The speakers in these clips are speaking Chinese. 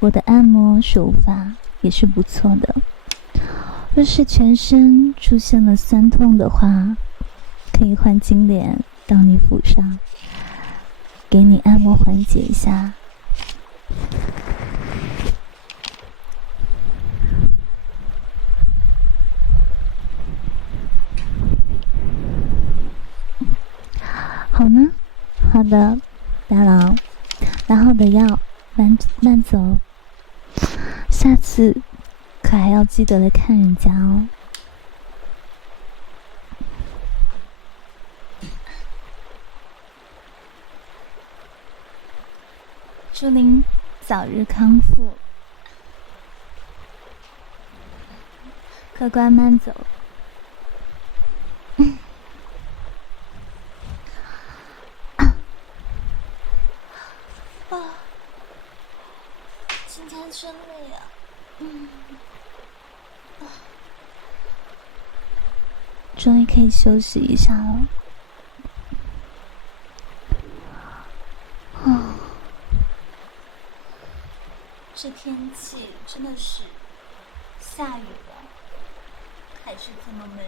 我的按摩手法也是不错的。若是全身出现了酸痛的话，可以换金莲到你腹上，给你按摩缓解一下。好呢，好的，大佬，拿好的药，慢走，下次可还要记得来看人家哦。祝您早日康复，客官慢走。今天真累啊，终于可以休息一下了。这天气真的是下雨了，还是这么闷热。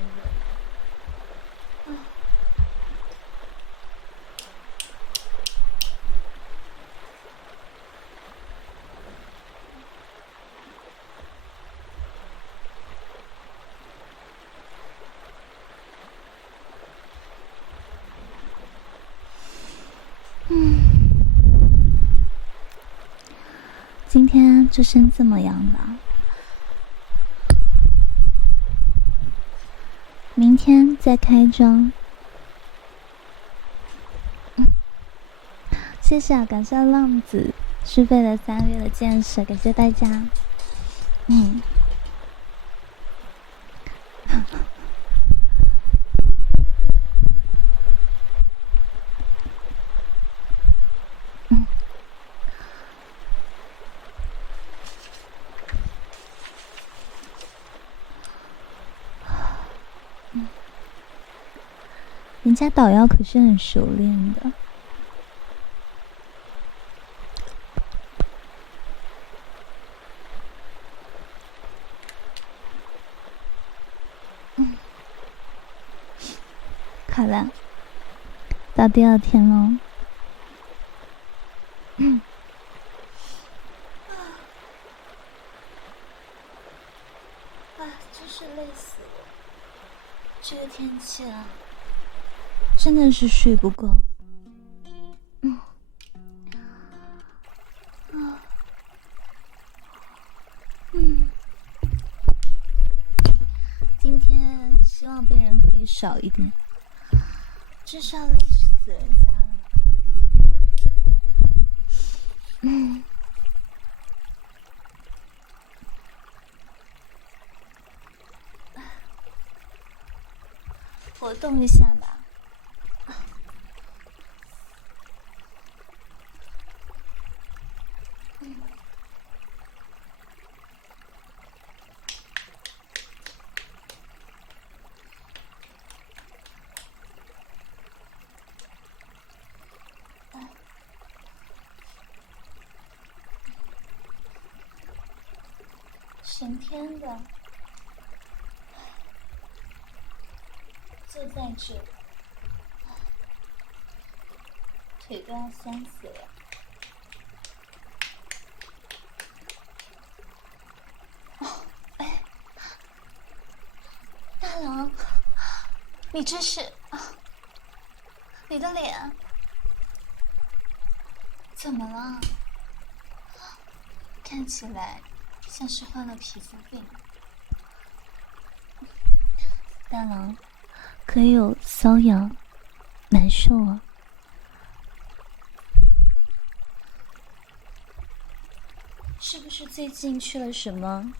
今天就先这么样吧，明天再开张。谢谢啊，感谢浪子续费了3个月的建设，感谢大家。人家导药可是很熟练的。好了，到第2天喽。真是累死我！这个天气啊，真的是睡不够。今天希望病人可以少一点，至少累死人家了。活动一下吧。整天的就在这，腿都要酸死了。大郎，你这是你的脸怎么了？看起来像是患了皮肤病。大郎，可有瘙痒、难受啊？是不是最近去了什么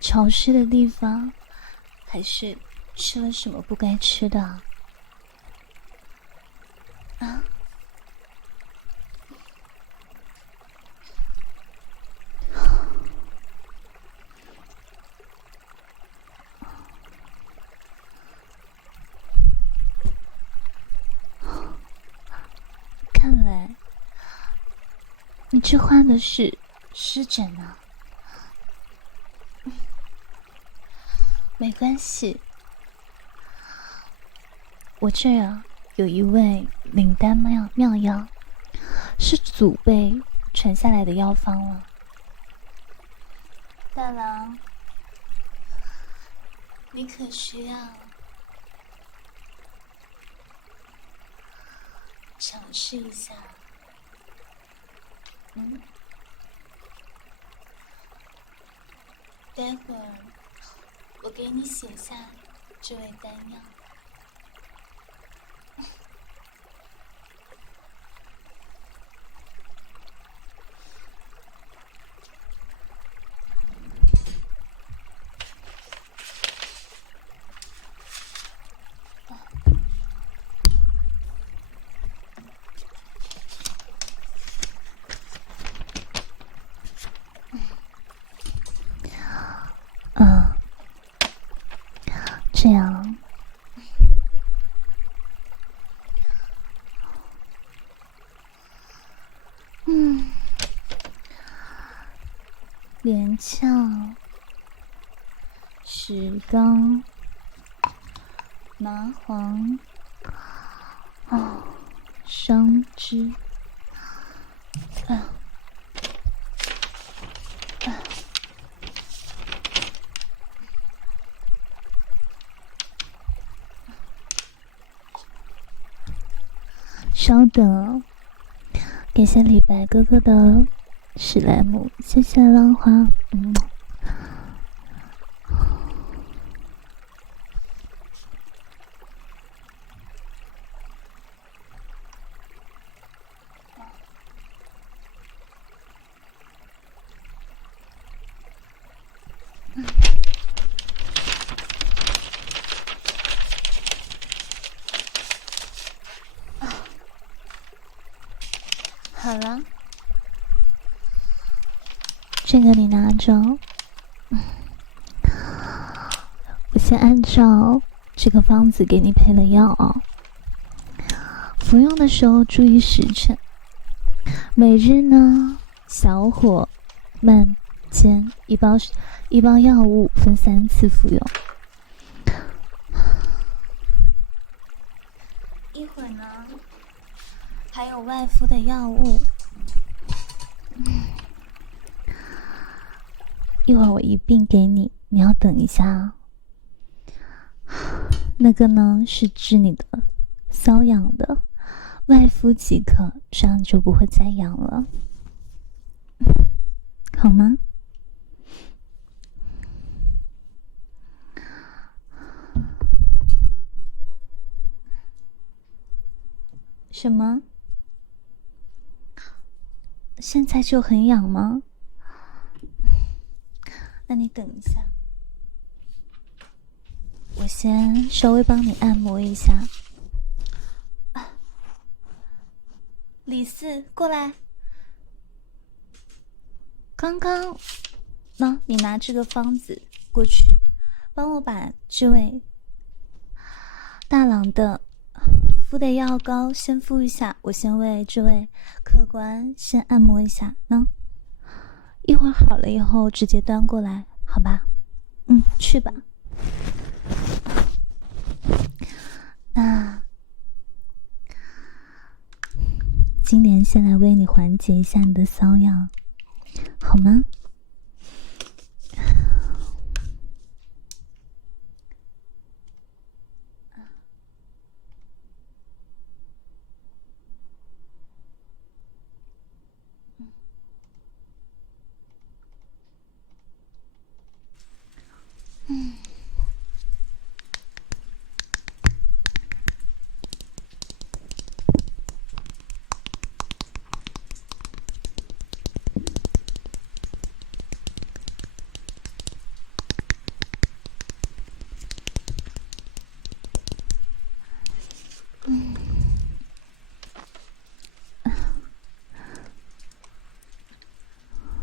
潮湿的地方，还是吃了什么不该吃的啊？看来你这患的是湿疹啊？没关系，我这儿啊有一味灵丹妙药，是祖辈传下来的药方了。大郎，你可需要尝试一下？待会儿我给你写下这味丹药。这样，连翘、石膏、麻黄、桑枝，稍等，感谢李白哥哥的史莱姆，谢谢浪花。好了，这个你拿着，我先按照这个方子给你配了药啊。服用的时候注意时辰，每日呢小火慢煎，一包药物分3次服用。一会儿呢还有外敷的药物，一会儿我一并给你，你要等一下啊。那个呢是治你的瘙痒的，外敷即可，这样就不会再痒了，好吗？什么？现在就很痒吗？那你等一下，我先稍微帮你按摩一下。李四，过来。刚刚，你拿这个方子过去，帮我把这位大郎的敷的药膏先敷一下，我先为这位客官先按摩一下呢。一会儿好了以后直接端过来，好吧？去吧。那今年先来为你缓解一下你的瘙痒，好吗？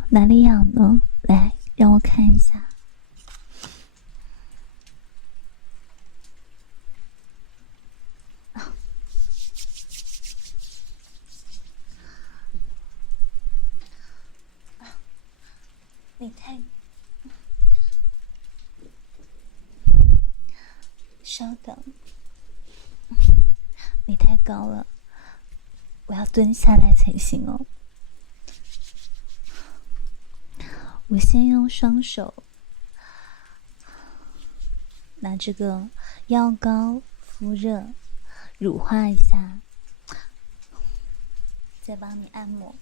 哪里痒呢？来，让我看一下。你太……稍等，你太高了，我要蹲下来才行哦。我先用双手拿这个药膏敷热，乳化一下，再帮你按摩。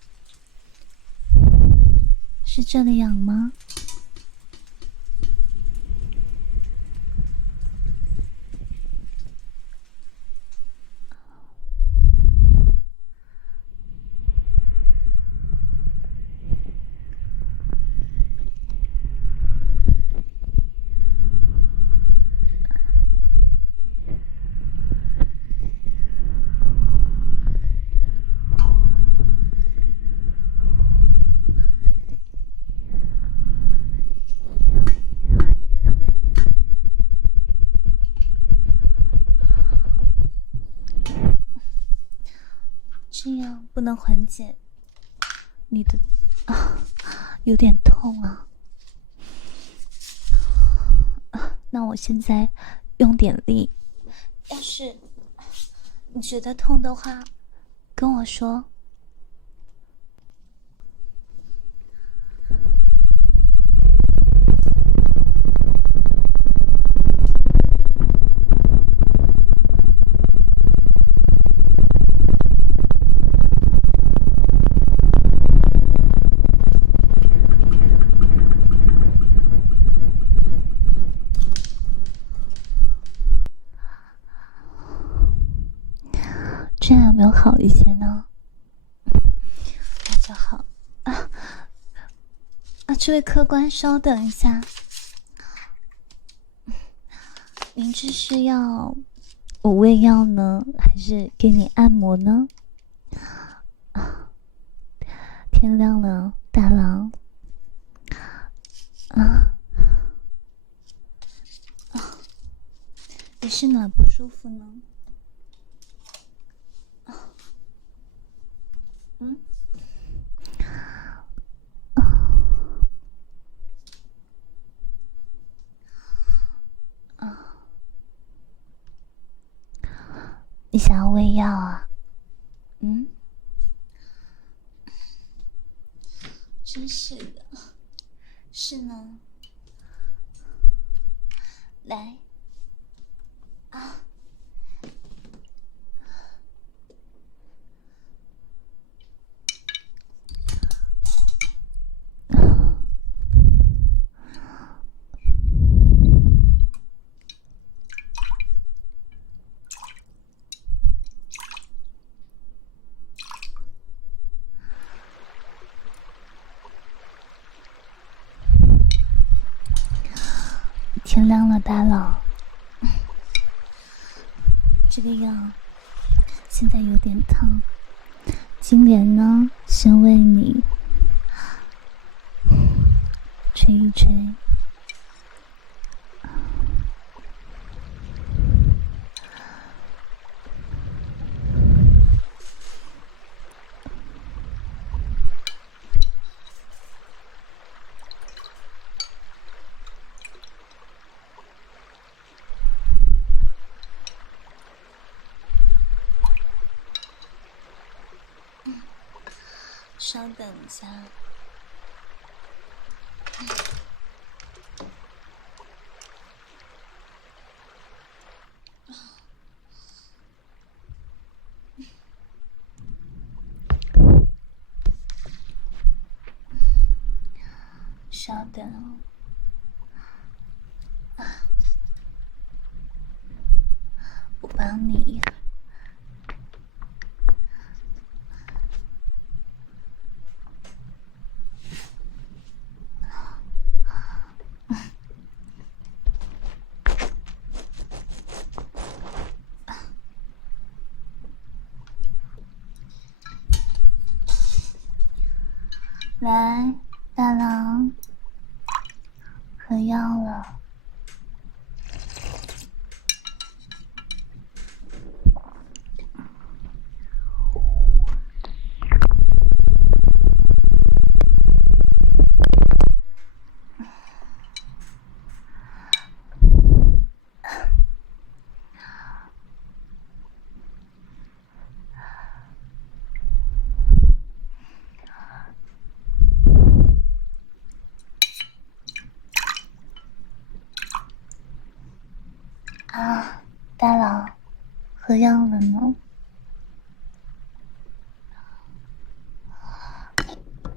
是这里痒吗？这样不能缓解你的有点痛啊。那我现在用点力，要是你觉得痛的话，跟我说。这样有没有好一些呢？那就好这位客官稍等一下，您这是要我喂药呢，还是给你按摩呢？天亮了，大郎你是哪不舒服呢？你想要喂药啊？真是的，是呢。来天亮了，大佬。这个药现在有点烫，金莲呢，先为你吹一吹。稍等一下，稍等我帮你。来，大郎，喝药了。喝药了呢？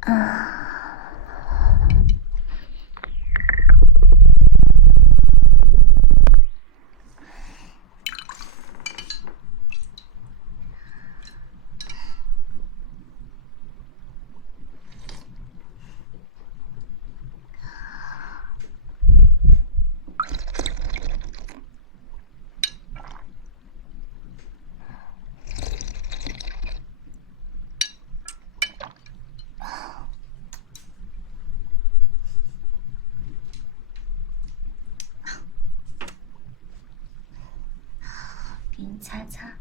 啊，给你擦擦。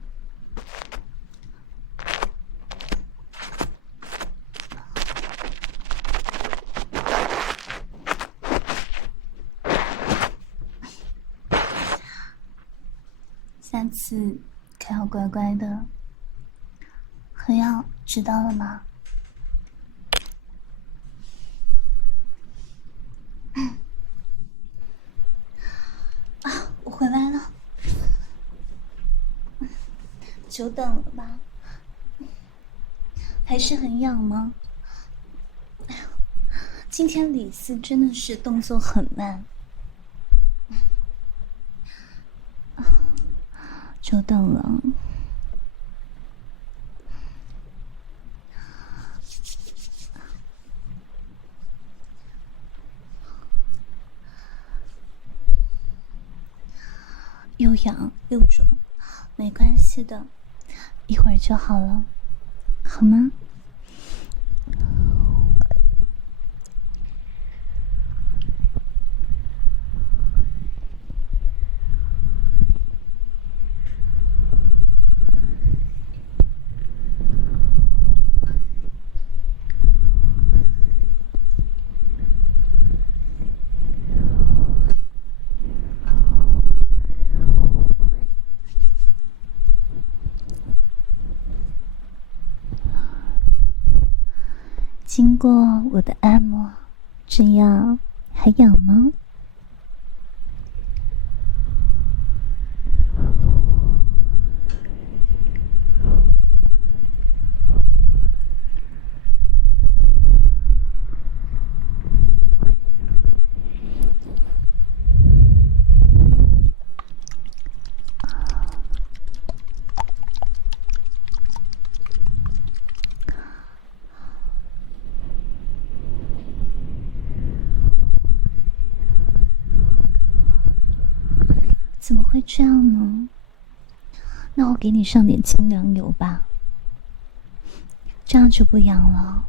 下次可要乖乖的喝药，知道了吗？啊，我回来了，久等了吧？还是很痒吗？哎呀，今天李四真的是动作很慢。久等了。又痒又肿，没关系的，一会儿就好了，好吗？经过我的按摩，这样还痒吗？怎么会这样呢？那我给你上点清凉油吧，这样就不痒了。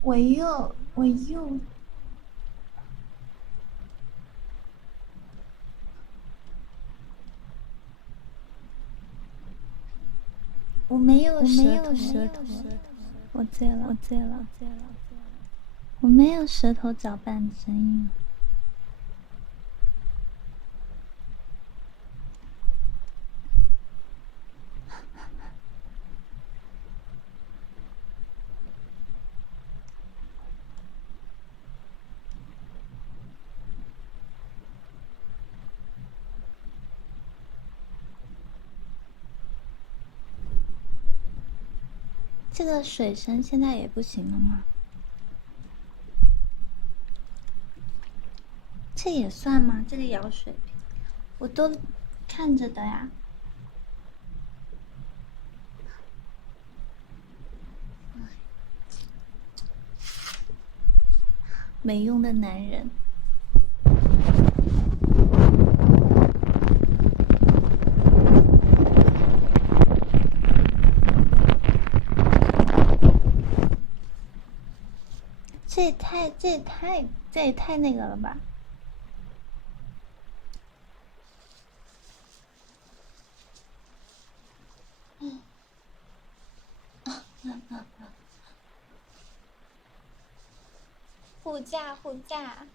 我又我没有舌头，我醉了，我没有舌头搅拌的声音。这个水声现在也不行了吗？这也算吗？这个摇水瓶，我都看着的呀。没用的男人。这也太那个了吧？护驾！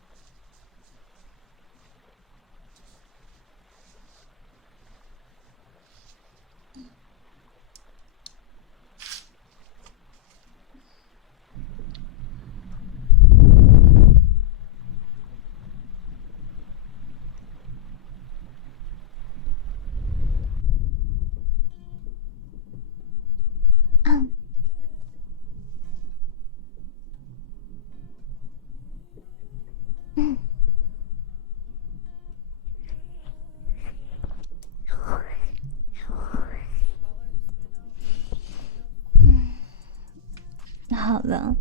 好了，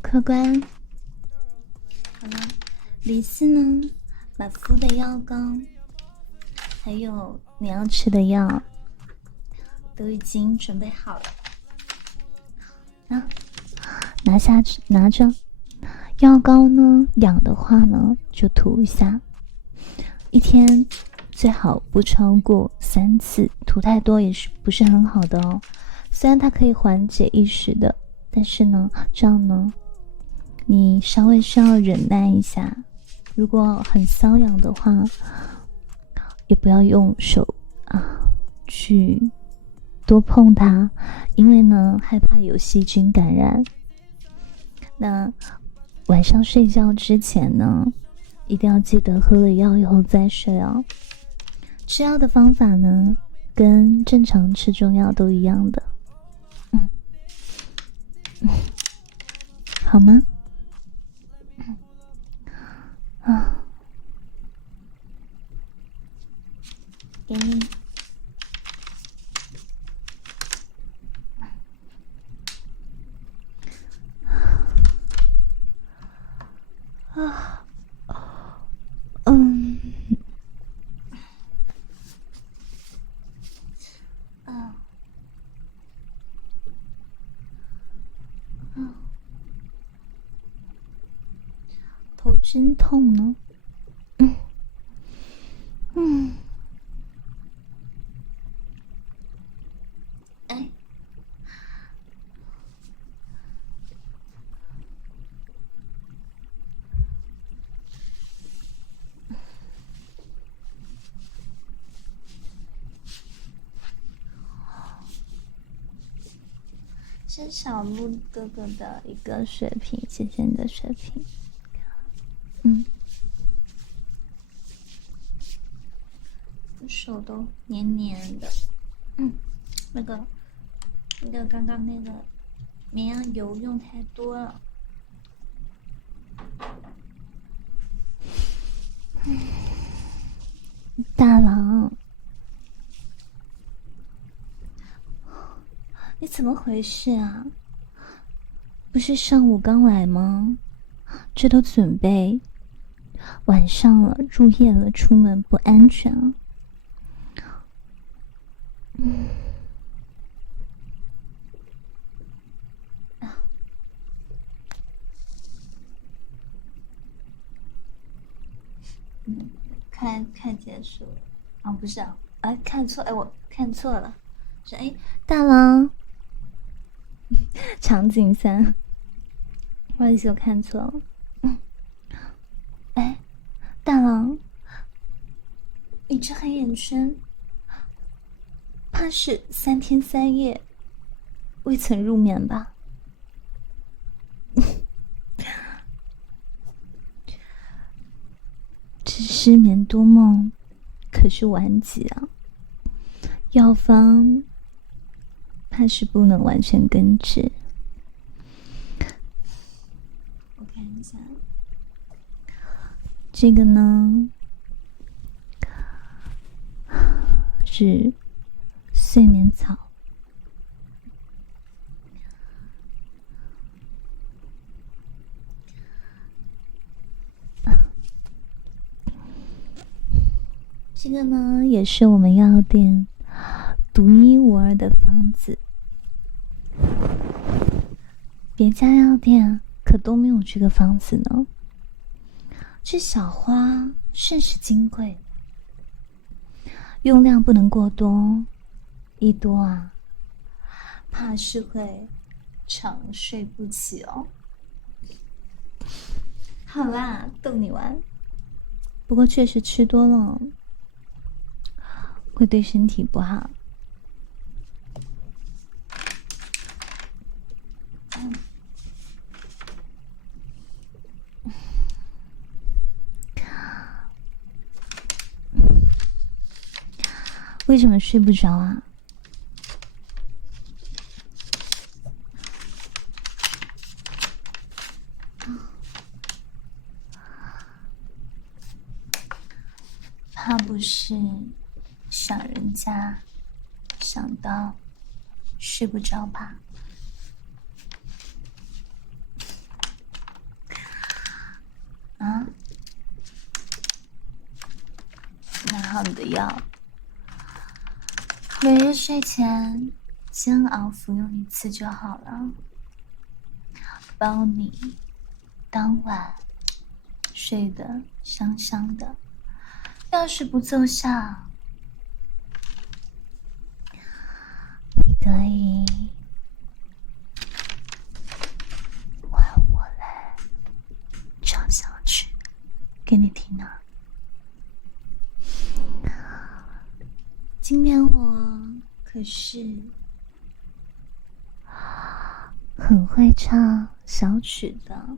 客官。好了，李四呢，把敷的药膏，还有你要吃的药，都已经准备好了。拿着。药膏呢，痒的话呢，就涂一下。一天最好不超过3次，涂太多也是不是很好的哦。虽然它可以缓解一时的，但是呢，这样呢，你稍微需要忍耐一下。如果很瘙痒的话，也不要用手去多碰它，因为呢，害怕有细菌感染。那晚上睡觉之前呢，一定要记得喝了药以后再睡哦。吃药的方法呢，跟正常吃中药都一样的。好吗？给你。头真痛呢。哎，是小鹿哥哥的一个水瓶，谢谢你的水瓶。手都黏黏的。那个刚刚那个绵羊油用太多了。大郎，你怎么回事啊？不是上午刚来吗？这都准备晚上了，入夜了，出门不安全啊。看结束了不是啊，看错，我看错了，是大郎，场景3，不好意思，我看错了。大郎，你这黑眼圈，怕是3天3夜未曾入眠吧？这失眠多梦可是顽疾啊，药方怕是不能完全根治。我看一下，这个呢是睡眠草。这个呢也是我们药店独一无二的方子，别家药店可都没有这个方子呢。这小花甚是金贵，用量不能过多，一多怕是会长睡不起哦。好啦，逗你玩。不过确实吃多了会对身体不好。为什么睡不着啊？怕不是想人家想到睡不着吧？啊？拿好你的药，每日睡前煎熬服用一次就好了，包你当晚睡得香香的。要是不奏效，你可以换我来唱小曲给你听啊。今天我可是很会唱小曲的，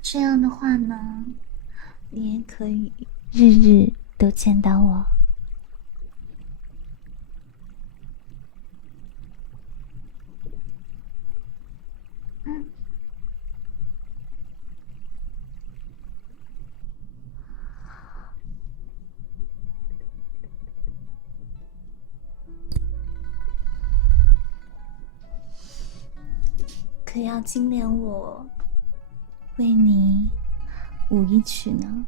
这样的话呢，你也可以日日都见到我。可要今年我为你舞一曲呢。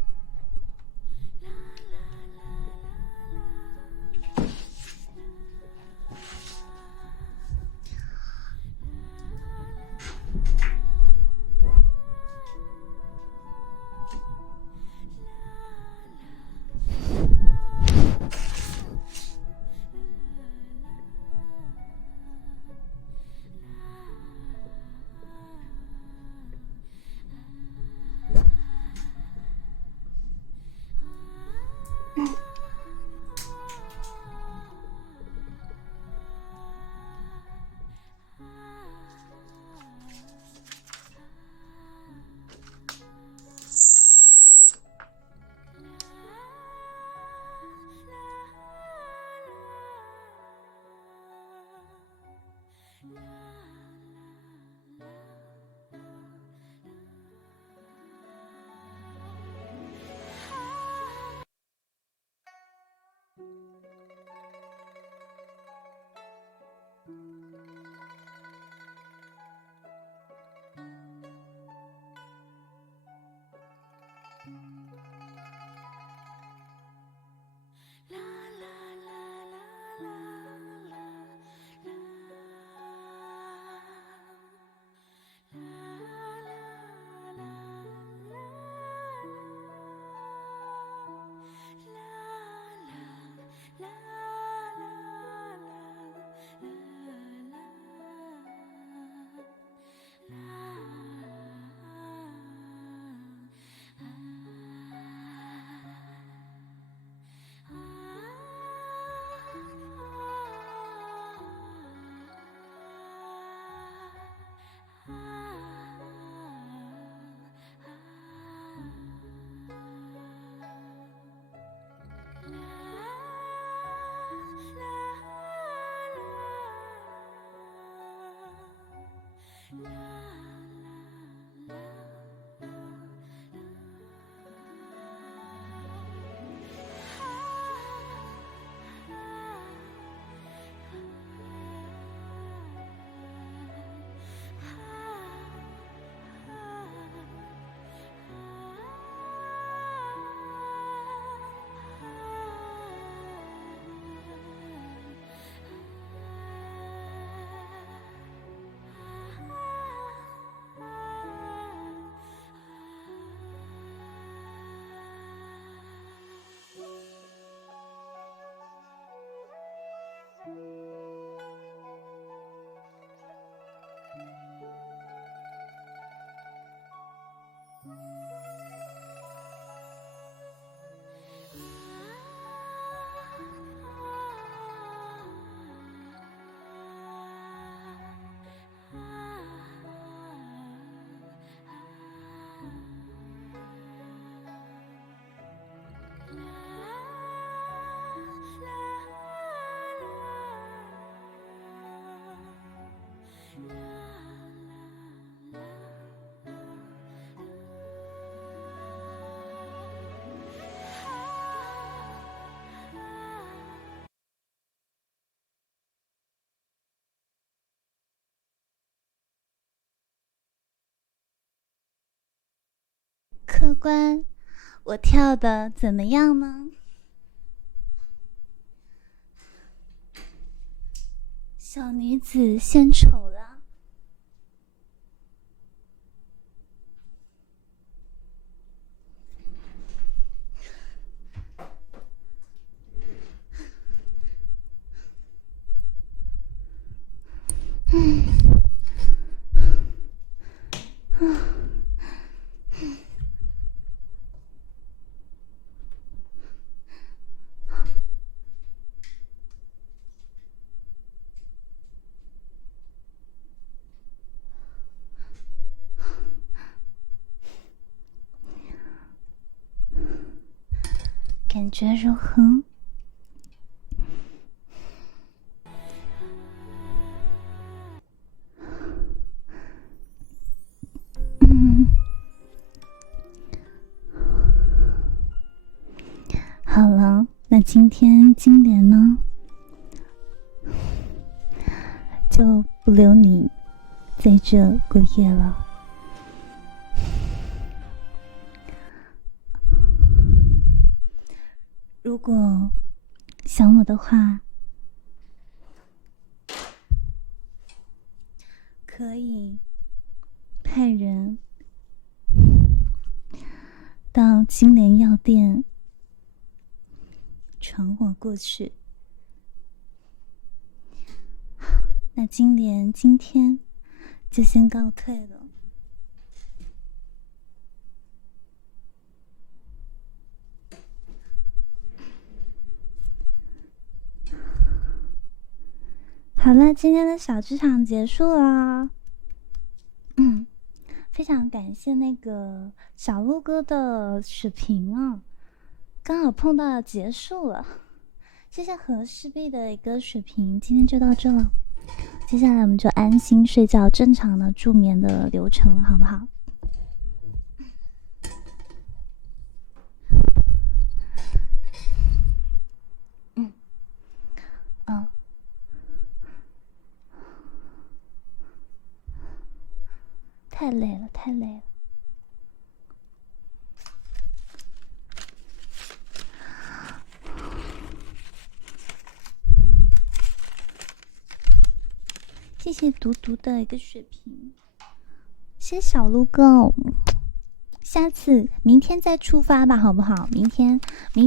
客官，我跳的怎么样呢？小女子献丑了。感觉如何？好了，那今天经典呢，就不留你在这过夜了。如果想我的话，可以派人到金莲药店传我过去。那金莲今天就先告退了。好了，今天的小剧场结束了。非常感谢那个小鹿哥的视频啊，刚好碰到结束了。谢谢和氏璧的一个水瓶，今天就到这了。接下来我们就安心睡觉，正常的助眠的流程，好不好？太累了，太累了。谢谢独独的一个血瓶，谢谢小鹿哥，下次明天再出发吧，好不好？明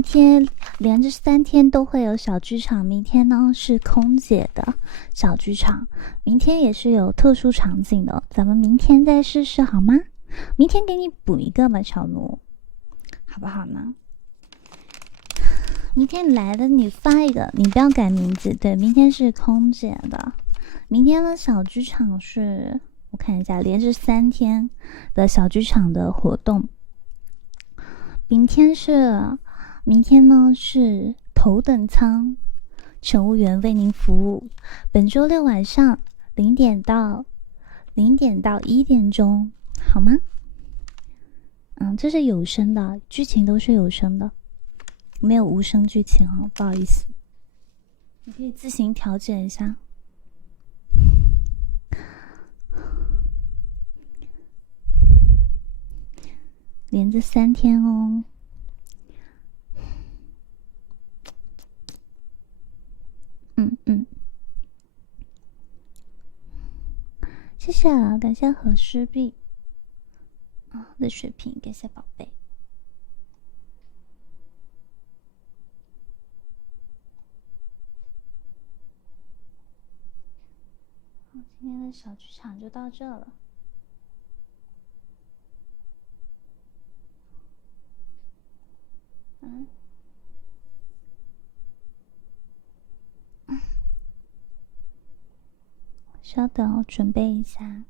天连着3天都会有小剧场，明天呢是空姐的小剧场，明天也是有特殊场景的，咱们明天再试试好吗？明天给你补一个吧，小鹿，好不好呢？明天来了你发一个，你不要改名字，对，明天是空姐的。明天的小剧场是，我看一下，连着3天的小剧场的活动。明天呢是头等舱乘务员为您服务。本周六晚上0点到1点钟，好吗？这是有声的，剧情都是有声的，没有无声剧情啊，不好意思，你可以自行调节一下。连着3天哦。谢谢啊，感谢和氏璧的水瓶，感谢宝贝。今天的小剧场就到这了。稍等，我准备一下。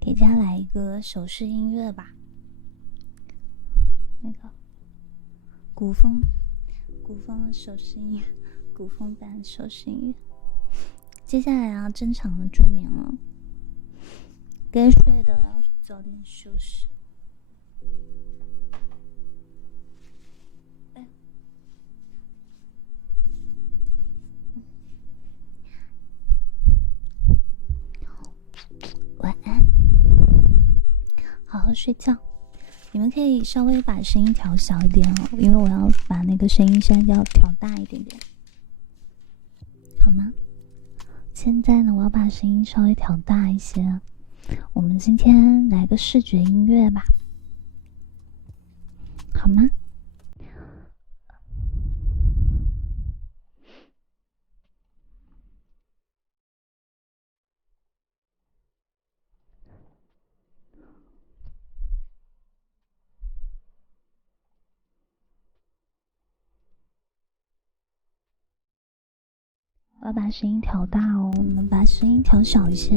给大家来一个手势音乐吧，那个古风手势音乐，古风版手势音乐。接下来要正常的助眠了，该睡的要早点休息。要睡觉。你们可以稍微把声音调小一点哦，因为我要把那个声音现在要调大一点点，好吗？现在呢，我要把声音稍微调大一些。我们今天来个视觉音乐吧，好吗？我要把声音调大哦，你们把声音调小一些。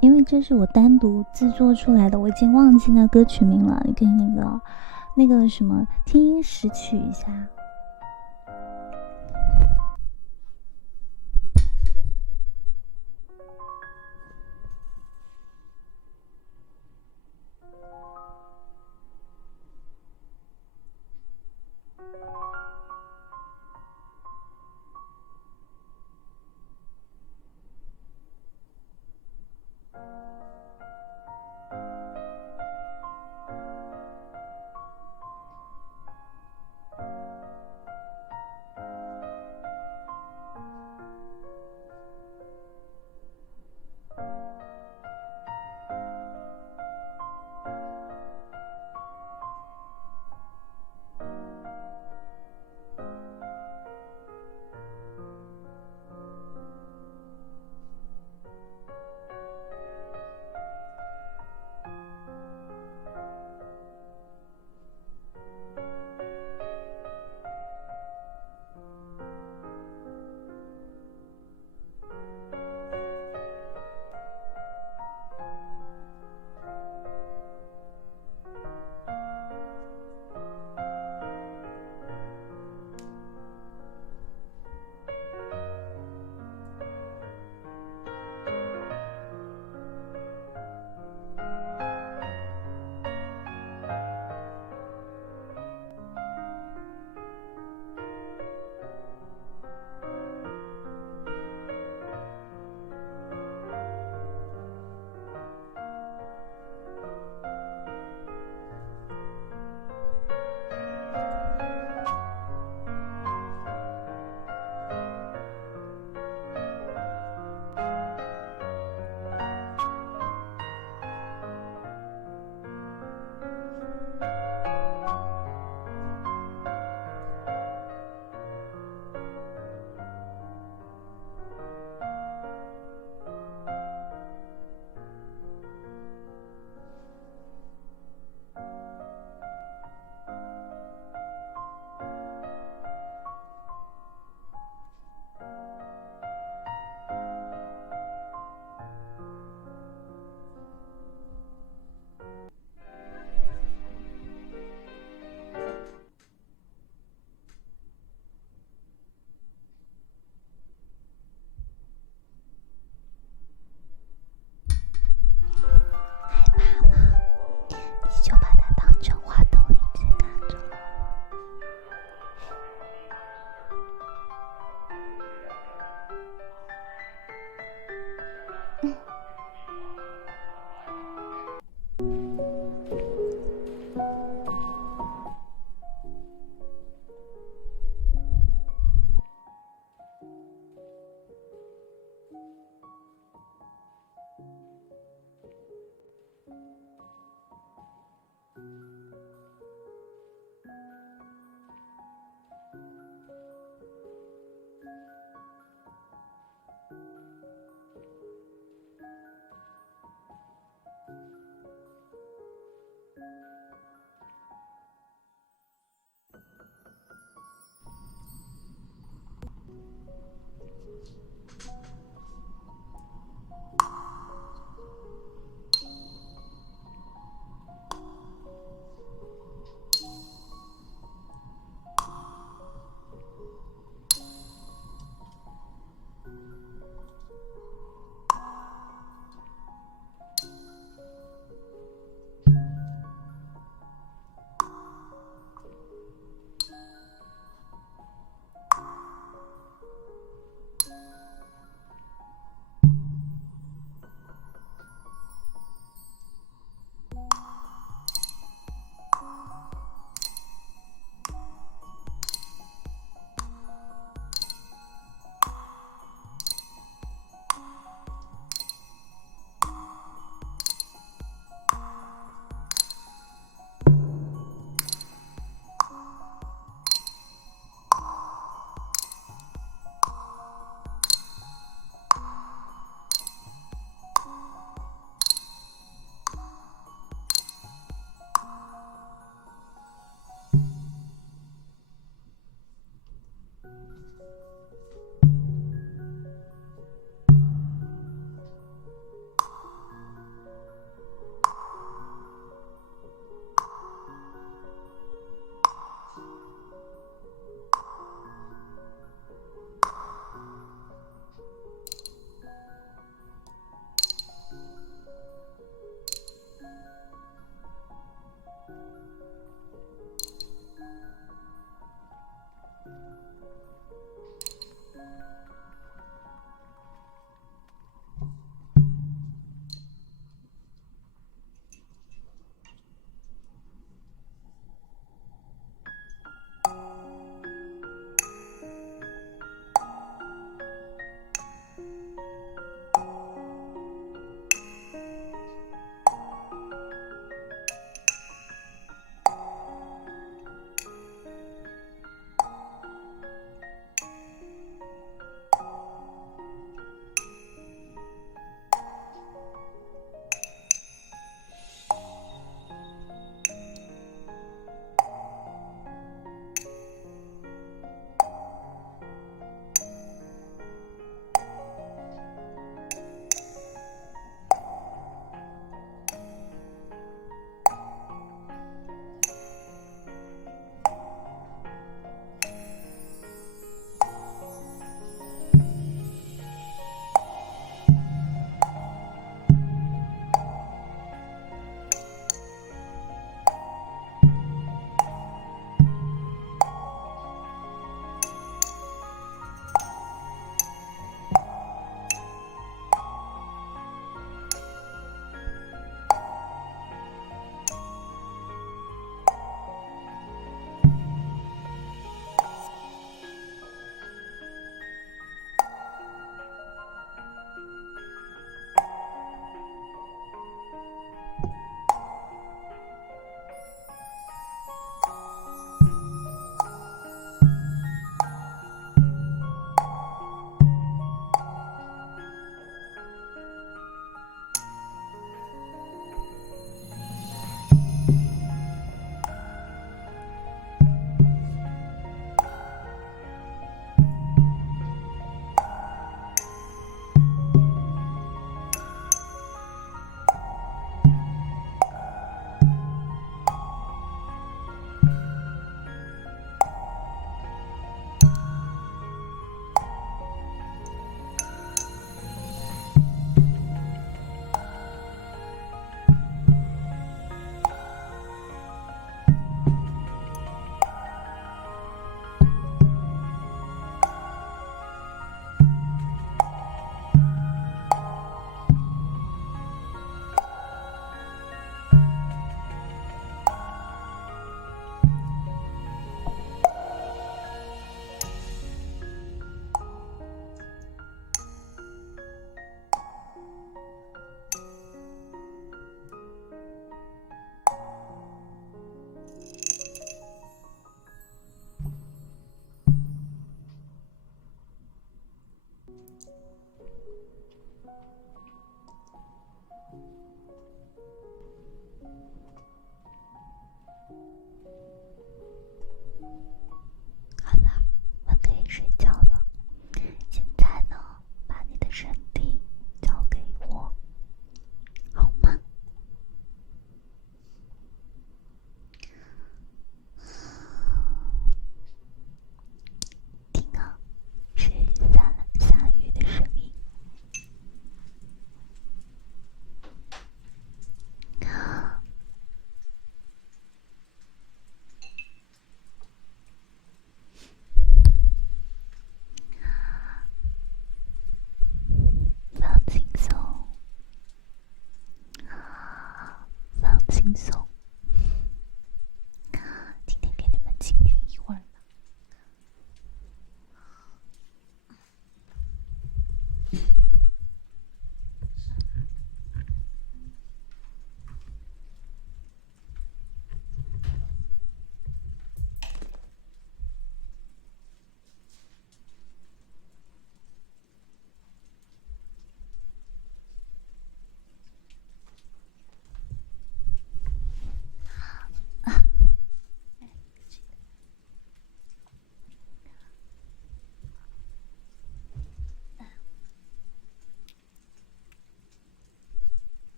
因为这是我单独制作出来的，我已经忘记那歌曲名了，你可以那个什么听音识曲一下。